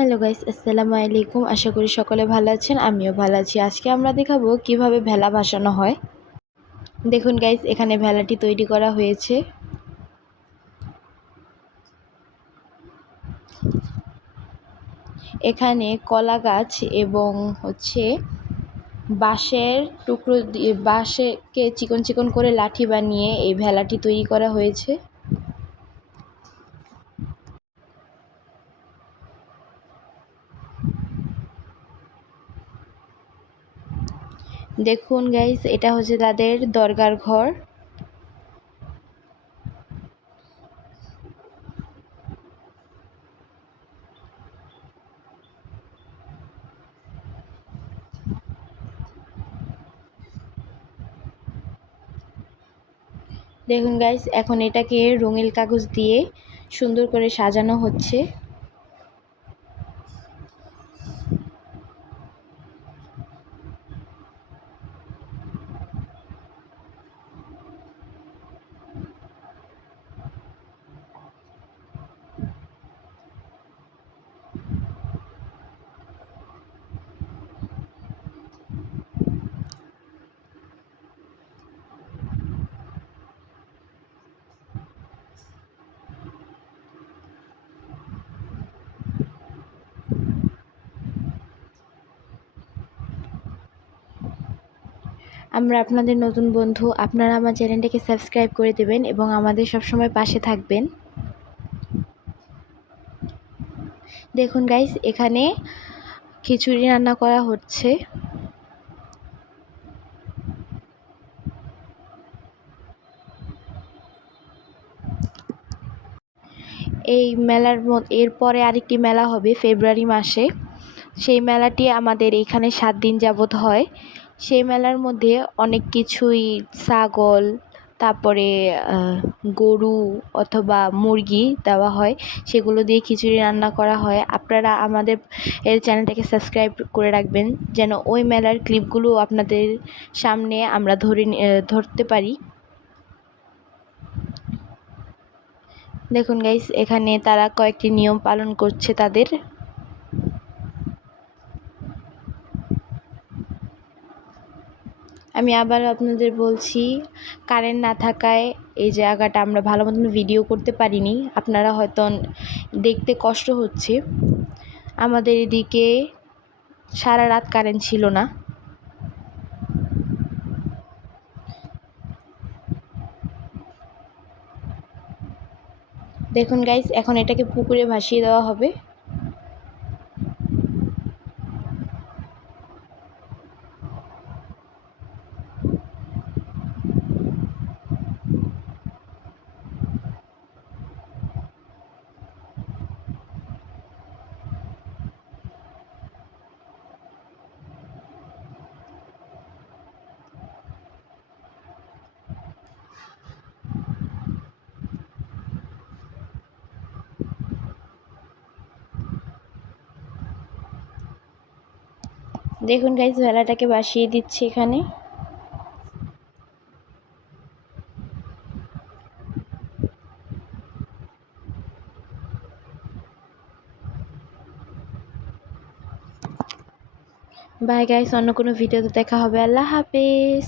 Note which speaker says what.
Speaker 1: Hello guys, আসসালামু আলাইকুম। আশা করি সকলে ভালো আছেন, আমিও ভালো আছি। আজকে আমরা দেখাবো কীভাবে ভেলা ভাসানো হয়। দেখুন গাইস, এখানে ভেলাটি তৈরি করা হয়েছে। এখানে কলা গাছ এবং হচ্ছে বাঁশের টুকরো দিয়ে, বাঁশকে চিকন চিকন করে লাঠি বানিয়ে এই ভেলাটি তৈরি করা হয়েছে। দেখুন গাইস এটা হচ্ছে তাদের দরগার ঘর। দেখুন গাইস এখন এটাকে রঙিন কাগজ দিয়ে সুন্দর করে সাজানো হচ্ছে। আমরা আপনাদের নতুন বন্ধু, আপনারা আমার চ্যানেলটাকে সাবস্ক্রাইব করে দেবেন এবং আমাদের সবসময় পাশে থাকবেন। দেখুন গাইস এখানে খিচুড়ি রান্না করা হচ্ছে। এই মেলার এরপরে আরেকটি মেলা হবে ফেব্রুয়ারি মাসে। সেই মেলাটি আমাদের এইখানে সাত দিন যাবত হয়। সেই মেলার মধ্যে অনেক কিছুই, ছাগল, তারপরে গরু অথবা মুরগি দেওয়া হয়। সেগুলো দিয়ে খিচুড়ি রান্না করা হয়। আপনারা আমাদের এর চ্যানেলটাকে সাবস্ক্রাইব করে রাখবেন, যেন ওই মেলার ক্লিপগুলো আপনাদের সামনে আমরা ধরে ধরতে পারি। দেখুন গাইস এখানে তারা কয়েকটি নিয়ম পালন করছে তাদের। আমি আবার আপনাদের বলছি, কারেন্ট না থাকায় এই জায়গাটা আমরা ভালো মতন ভিডিও করতে পারিনি। আপনারা হয়তো দেখতে কষ্ট হচ্ছে। আমাদের এদিকে সারা রাত কারেন্ট ছিল না। দেখুন গাইস এখন এটাকে পুকুরে ভাসিয়ে দেওয়া হবে। দেখুন গাইজ ভেলাটাকে বাসিয়ে দিচ্ছি এখানে। বাই গাইস অন্য কোনো ভিডিওতে দেখা হবে। আল্লাহ হাফেজ।